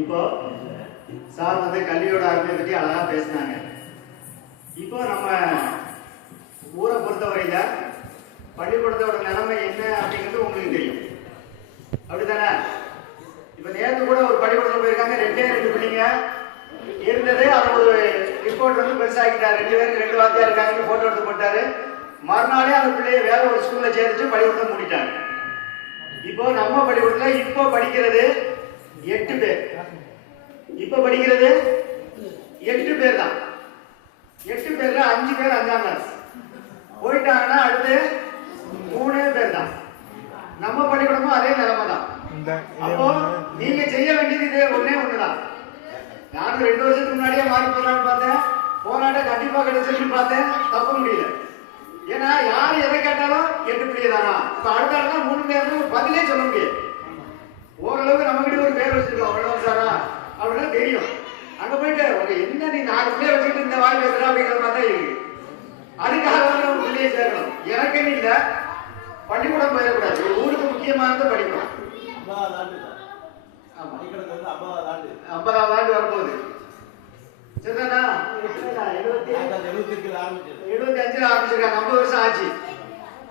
இப்போ சார் வந்து கல்வியோட அருமையை பற்றி அழகா பேசினாங்க. இப்போ நம்ம ஊரை பொறுத்தவரையில பள்ளிக்கூடத்தோட நிலைமை என்ன அப்படிங்கிறது உங்களுக்கு தெரியும், அப்படித்தானே? இப்ப நேற்று கூட ஒரு பள்ளிக்கூடத்தில் போயிருக்காங்க, 2 பிள்ளைங்க இருந்தது. அது ஒரு ரிப்போர்ட் வந்து பெருசாகிட்டார். 2 பேருக்கு 2 வாத்தியா இருக்காங்க, போட்டோ எடுத்து போட்டாரு. மறுநாளே அந்த பிள்ளைய வேற ஒரு ஸ்கூல்ல சேர்த்து பள்ளிக்கூடத்தை மூடிட்டாங்க. இப்போ நம்ம பள்ளிக்கூடத்துல இப்போ படிக்கிறது 8 பேர். இப்ப படிக்கிறது 8 பேர் தான். 8 பேர்ல 5 பேர் 5ஆம் கிளாஸ் போயிட்டாங்கன்னா அடுத்து 3 பேர் தான். நம்ம பள்ளிக்கூடமும் அதே நிலைமை தான். அப்போ நீங்க செய்ய வேண்டியது இது ஒண்ணுதான். நானும் 2 வருஷத்துக்கு முன்னாடியே மாறி போலான்னு பார்த்தேன். போராட்ட கண்டிப்பா கிடைச்சிருந்து பார்த்தேன், தப்ப முடியல. ஏன்னா யாரு எதை கேட்டாலும் 8 பிள்ளை தானா. இப்ப அடுத்த ஆளுனா 3 பேர் பதிலே சொல்ல முடியாது. ஓரளவுக்கு நம்ம கிட்ட ஒரு பேர் வச்சிருக்கோம், அவ்வளவு சாரா அப்படின்னா தெரியும். அங்க போயிட்டு என்ன நீ 4 பிள்ளைய வச்சுட்டு இந்த வாய் பேசுறா அப்படிங்கிற மாதிரி தான் இருக்கு. அதுக்காக நம்ம பிள்ளைய சேர்க்கணும். எனக்குன்னு இல்ல, பள்ளிக்கூடம் போயிடக்கூடாது. ஒரு ஊருக்கு முக்கியமானது பள்ளிக்கூடம். 50ஆவது ஆண்டு வரப்போகுது. சரிதானா? 75 ஆரம்பிச்சிருக்காங்க. 50 வருஷம் ஆச்சு.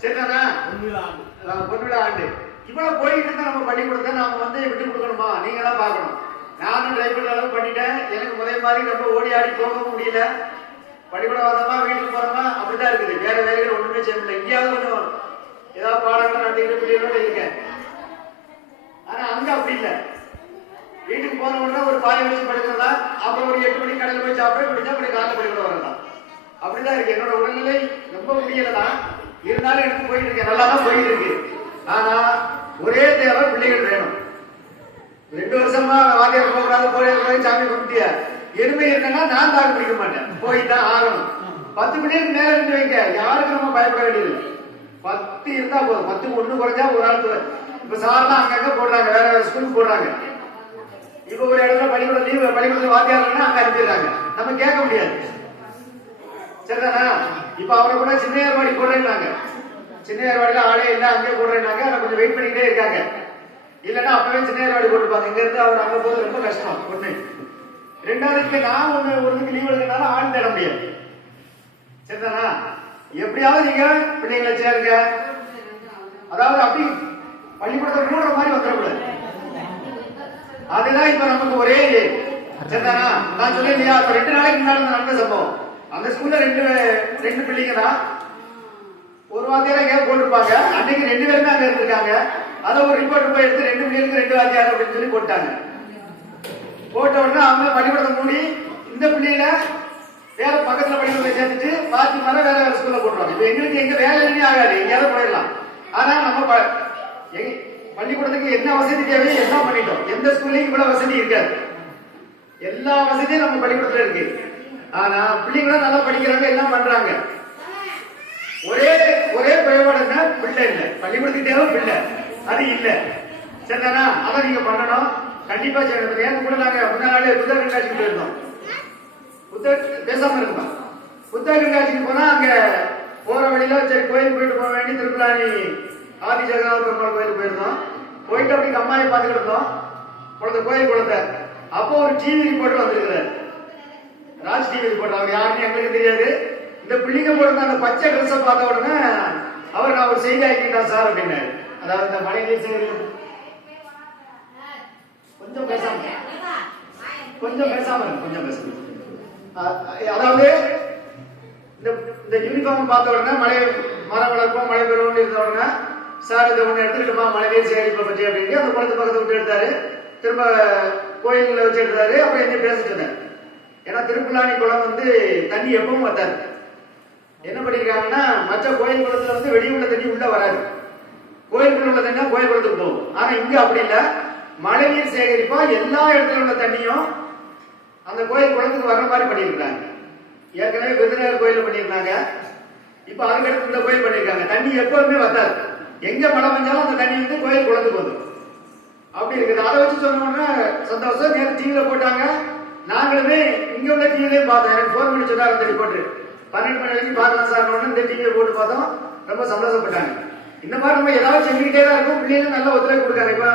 சரிதானா? பொன்விழா ஆண்டு. இவ்வளவு போயிட்டு இருந்தா நம்ம பள்ளிக்கூடத்தை நாம வந்து விட்டு கொடுக்கணுமா? நீங்க தான் பார்க்கணும். நானும் ட்ரை பண்ற அளவு பண்ணிட்டேன். எனக்கு முதல் மாதிரி ரொம்ப ஓடி ஆடி போகவும் முடியல. பள்ளிக்கூடம் வந்தோமா வீட்டுக்கு போறோமா அப்படிதான் இருக்குது. வேற வேலைகள் ஒண்ணுமே செய்ய முடியல. இங்கேயாவது கொஞ்சம் ஏதாவது பாடங்கள் நடத்திட்டு பிள்ளைகளோட இருக்கேன். ஆனா அங்க அப்படி இல்லை. வீட்டுக்கு போன உடனே ஒரு பாய வச்சு படுக்கிறதா, அப்புறம் ஒரு 8 மணிக்கு கடையில் போய் சாப்பிட முடிஞ்சா அப்படி காலையில் பள்ளிக்கூடம் வரலாம். அப்படிதான் இருக்கு. என்னோட உடல்நிலை ரொம்ப முடியலதான், இருந்தாலும் எனக்கு போயிட்டு இருக்கேன், நல்லா தான் போயிட்டு இருக்கு. ஆனா ஒரே தேவை, பிள்ளைகள் வேணும். 2 வருஷமா வாத்தியார் போகக்கூடாது, போய் சாமி கும்பிட்டிய எருமை இருக்கேன்னா நான் தாக்கு பிடிக்க மாட்டேன், போய்தான் ஆகணும். 10 பிள்ளைக்கு மேல இருந்து வைங்க, யாருக்கும் நம்ம பயப்பட வேண்டியது. 10 இருந்தா போதும். 10க்கு 1 குறைஞ்சா ஒரு ஆள். இப்ப சார்லாம் அங்கங்க போடுறாங்க, வேற வேற ஸ்கூலுக்கு போடுறாங்க. இப்ப ஒரு இடத்துல பள்ளிக்கூடம் லீவு, பள்ளிக்கூடத்துல வாத்தியார் அங்க அனுப்பிடுறாங்க, நம்ம கேட்க முடியாது. சரிதானா? இப்ப அவரை கூட சின்ன ஏற்பாடி போடுறாங்க. சின்ன ஏற்பாடுல ஆளே இல்ல, அங்கே போடுறாங்க. அதை கொஞ்சம் வெயிட் பண்ணிக்கிட்டே இருக்காங்க. இல்லன்னா அப்பவே சின்ன ஏற்பாடு போட்டுப்பாங்க. இங்க இருந்து அவர் அங்க போறது ரொம்ப கஷ்டம். ஒண்ணு. 2வது, நான் ஒருத்துக்கு லீவ் எடுக்கிறதுனால ஆள் தேட முடியாது. சரிதானா? எப்படியாவது நீங்க பிள்ளைங்களை சேருங்க. அதாவது அப்படி பள்ளிக்கூடத்தை மூடுற மாதிரி வந்துடக்கூடாது. அதுதான் இப்ப நமக்கு ஒரே இது. சரிதானா? நான் சொல்ல இல்லையா, 2 நாளைக்கு முன்னாடி நடந்த சம்பவம். அந்த ஸ்கூல்ல 2 பிள்ளைங்க தான். ஒரு வாத்தியார எங்கேயாவது போட்டிருப்பாங்க. அன்னைக்கு 2 பேருமே அங்க இருந்திருக்காங்க. அதை ஒரு ரிப்போர்ட் போய் எடுத்து 2 பிள்ளைங்களுக்கு 2 வாத்தியார் அப்படின்னு சொல்லி போட்டாங்க. போட்ட உடனே அவங்க பள்ளிக்கூடத்தை மூடி இந்த பிள்ளையில வேற பக்கத்துல பள்ளிக்கூடத்தை சேர்த்துட்டு பாத்தி மேல வேற வேற ஸ்கூல்ல போட்டுருவாங்க. இப்ப எங்களுக்கு எங்க வேலையுமே ஆகாது, எங்கேயாவது போயிடலாம். ஆனா நம்ம பள்ளிக்கூடத்துக்கு என்ன வசதி தேவையோ எல்லாம் பண்ணிட்டோம். எந்த ஸ்கூல்லையும் இவ்வளவு வசதி இருக்காது. எல்லா வசதியும் நம்ம பள்ளிக்கூடத்துல இருக்கு. ஆனா பிள்ளைங்களும் நல்லா படிக்கிறாங்க, எல்லாம் பண்றாங்க. ஒரே குறைபாடு என்ன? பிள்ளை இல்லை. பள்ளிக்கூடத்துக்கு தேவை பிள்ளை, அது இல்லை. சரிதானா? அதை நீங்க பண்ணணும், கண்டிப்பா செய்யணும். ஏன் கூட நாங்க முன்னாலே புத்தக கண்காட்சிக்கு போயிருந்தோம். பேசாம இருக்கோம். புத்தக கண்காட்சிக்கு போனா அங்க போற வழியில சரி கோயிலுக்கு போயிட்டு போக வேண்டி திருப்பலாணி ஆதி ஜெகநாத பெருமாள் கோயிலுக்கு போயிருந்தோம். போயிட்டு அப்படி அம்மாயை பார்த்துக்கிட்டு இருந்தோம், குழந்தை கோயில் குழந்தை. அப்போ ஒரு டிவி ரிப்போர்ட் வந்திருக்கிறார், ராஜ் டிவி ரிப்போர்ட். அவர் யாருன்னு எங்களுக்கு தெரியாது. இந்த பிள்ளைங்க போடுற அந்த பச்சை ட்ரெஸ்ஸை பார்த்த உடனே அவர் நான் ஒரு செய்தி ஆக்கிட்டேன் சார் அப்படின்னாரு. அதாவது இந்த மழை நீர் சேகரிப்பு கொஞ்சம் பேசாம அதாவது இந்த யூனிஃபார்ம் பார்த்த உடனே மரம் வளர்ப்போம் மழை பெறுவோம் இருந்த உடனே சார் இதை ஒண்ணு எடுத்துக்கிட்டுமா மழை நீர் சேகரிப்பை பற்றி அப்படின்னு அந்த குளத்து பக்கத்தை விட்டு எடுத்தாரு. திரும்ப கோயில்ல வச்சு எடுத்தாரு. அப்புறம் என்ன பேச சொன்னார். ஏன்னா திருப்புலாணி குளம் வந்து தண்ணி எப்பவும் வத்தாது. என்ன பண்ணிருக்காங்கன்னா மற்ற கோயில் குளத்துல வந்து வெளியுள்ள தண்ணி உள்ள வராது, கோயிலுக்குள்ள உள்ள தண்ணி கோயில் குளத்துக்கு போகும். ஆனா இங்க அப்படி இல்லை, மழை நீர் சேகரிப்பா எல்லா இடத்துல உள்ள தண்ணியும் அந்த கோயில் குளத்துக்கு வர்ற மாதிரி பண்ணிருக்காங்க. ஏற்கனவே விருதுநகர் கோயில் பண்ணிருந்தாங்க, இப்ப அதுக்கடுத்து இந்த கோயில் பண்ணிருக்காங்க. தண்ணி எப்பவுமே வத்தாது, எங்க மழை வந்தாலும் அந்த தண்ணி வந்து கோயில் குளத்துக்கு வந்துடும். அப்படி இருக்குது. அதை வச்சு சொன்னோம்னா சந்தோஷம். நேற்று டிவியில போட்டாங்க, நாங்களுமே இங்க உள்ள டிவிலையும் பார்த்தோம். எனக்கு 4 மணி சொன்னார் அந்த ரிப்போர்ட். 12 மணி வரைக்கும் பார்க்கலாம் சார். இந்த டிவியை போட்டு பார்த்தோம், ரொம்ப சந்தோஷப்பட்டாங்க. இந்த மாதிரி நம்ம ஏதாவது செஞ்சுக்கிட்டே தான் இருக்கும். பிள்ளைகளும் நல்ல ஒத்துழைப்பு கொடுக்காங்க. இப்ப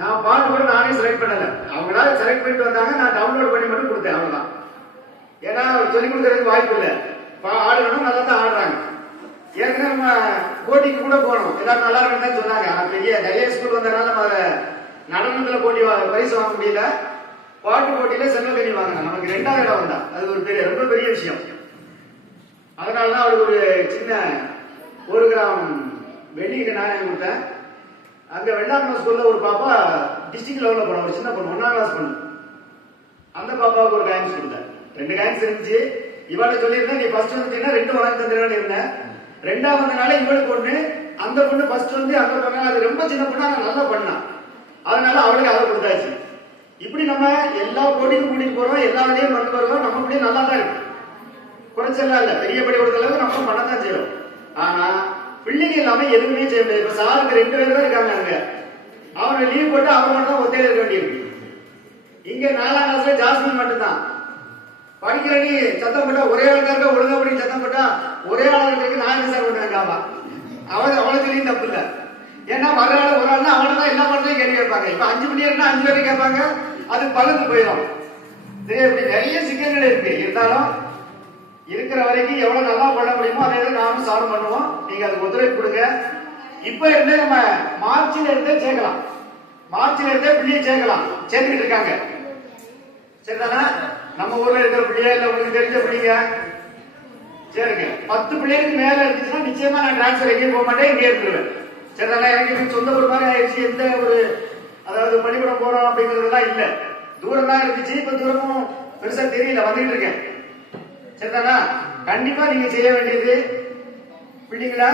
நான் பாட்டு கூட நானே செலக்ட் பண்ணல, அவங்களா செலக்ட் பண்ணிட்டு வந்தாங்க, நான் டவுன்லோட் பண்ணி மட்டும் கொடுத்தேன் அவ்வளவுதான். ஏன்னா சொல்லிக் கொடுக்கறதுக்கு வாய்ப்பு இல்லை, ஆடுறோம் நல்லா தான் ஆடுறாங்க. ஏற்கனவே நம்ம போட்டிக்கு கூட போனோம், எல்லாரும் நல்லா இருக்குன்னு சொன்னாங்க. பெரிய நிறைய ஸ்கூல் வந்ததுனால நம்ம அதை நடனத்துல போட்டி பரிசு வாங்க முடியல, பாட்டு போட்டியில செல்வக்கனி வாங்கினா நமக்கு 2வது இடம் வந்தா, அது ஒரு பெரிய ரொம்ப பெரிய விஷயம். அதனாலதான் அவருக்கு ஒரு சின்ன 1 கிராம் வெள்ளிக்கு நாணயம் கொடுத்தேன். அங்க வெள்ளாண்மை ஸ்கூல்ல ஒரு பாப்பா டிஸ்ட்ரிக்ட் லெவலில் போன ஒரு சின்ன பொண்ணு 1ஆம் கிளாஸ் பொண்ணு, அந்த பாப்பாவுக்கு ஒரு காயின்ஸ் கொடுத்தேன். 2 காயின்ஸ் இருந்துச்சு. இவாள சொல்லியிருந்தேன், நீ ஃபர்ஸ்ட் வந்துட்டீங்கன்னா 2 உனக்கு தந்துடுவேன்னு இருந்தேன். 2ஆவது வந்தனால இவளுக்கு ஒண்ணு, அந்த பொண்ணு ஃபர்ஸ்ட் வந்து அந்த பொண்ணு அது ரொம்ப சின்ன பொண்ணு, அதை நல்லா பண்ணா, அதனால அவளுக்கு அதை கொடுத்தாச்சு. இப்படி நம்ம எல்லா போட்டிக்கும் கூட்டிட்டு போறோம், எல்லா வேலையும் பண்ணி வருவோம். நம்ம அப்படியே நல்லா தான் இருக்கு, குறைச்செல்லாம் இல்லை. பெரிய படி கொடுத்த அளவுக்கு நம்ம பண்ணத்தான் செய்யறோம். ஆனா பிள்ளைங்க இல்லாம எதுவுமே செய்ய முடியாது. இப்ப சாருக்கு 2 பேர் தான் இருக்காங்க அங்க, அவனை லீவ் போட்டு அவர் மட்டும் தான் ஒத்தையில இருக்க வேண்டியிருக்கு. இங்க 4ஆம் கிளாஸ்ல ஜாஸ்மின் மட்டும்தான் படிக்கிறேன்னு சத்தம் போட்டா, ஒரே ஆளுக்காக ஒழுங்கா படி சத்தம் போட்டா ஒரே ஆளுக்கு நான் என்ன சார் பண்ணுவேன், அவளை சொல்லி தப்பு இல்லை. ஏன்னா ஒரு ஆள்னா அவனை தான் எல்லா பாடத்தையும் கேள்வி கேட்பாங்க. இப்ப 5 மணி நேரம்னா 5 பேரும் கேட்பாங்க, அது பழுந்து போயிடும். இப்படி நிறைய சிக்கல்கள் இருக்கு. இருந்தாலும் இருக்கிற வரைக்கும் எவ்வளவு நல்லா பண்ண முடியுமோ அதை நானும் சால்வ் பண்ணுவோம். நீங்க அதுக்கு ஒத்துழைப்பு கொடுங்க. இப்ப இருந்தே நம்ம மார்ச்ல இருந்தே சேர்க்கலாம், மார்ச்ல இருந்தே பிள்ளையை சேர்க்கலாம், சேர்த்துக்கிட்டு இருக்காங்க. சரிதானா? நம்ம ஊர்ல இருக்கிற பிள்ளையா இல்ல உங்களுக்கு தெரிஞ்ச பிள்ளைங்க சரிங்க. 10 பிள்ளைகளுக்கு மேல இருந்துச்சுன்னா நிச்சயமா நான் டிரான்ஸ்பர் எங்கேயும் போக மாட்டேன், இங்கே இருந்துருவேன். சரிதானா? எனக்கு சொந்த ஒரு மாதிரி ஆயிடுச்சு. எந்த ஒரு அதாவது பள்ளிக்கூடம் போறோம் அப்படிங்கறதுலாம் இல்ல, தூரம் தான் இருந்துச்சு. இப்ப தூரமும் பெருசா தெரியல, வந்துட்டு இருக்கேன். சரிதானா? கண்டிப்பா நீங்க செய்ய வேண்டியது பிள்ளைங்களா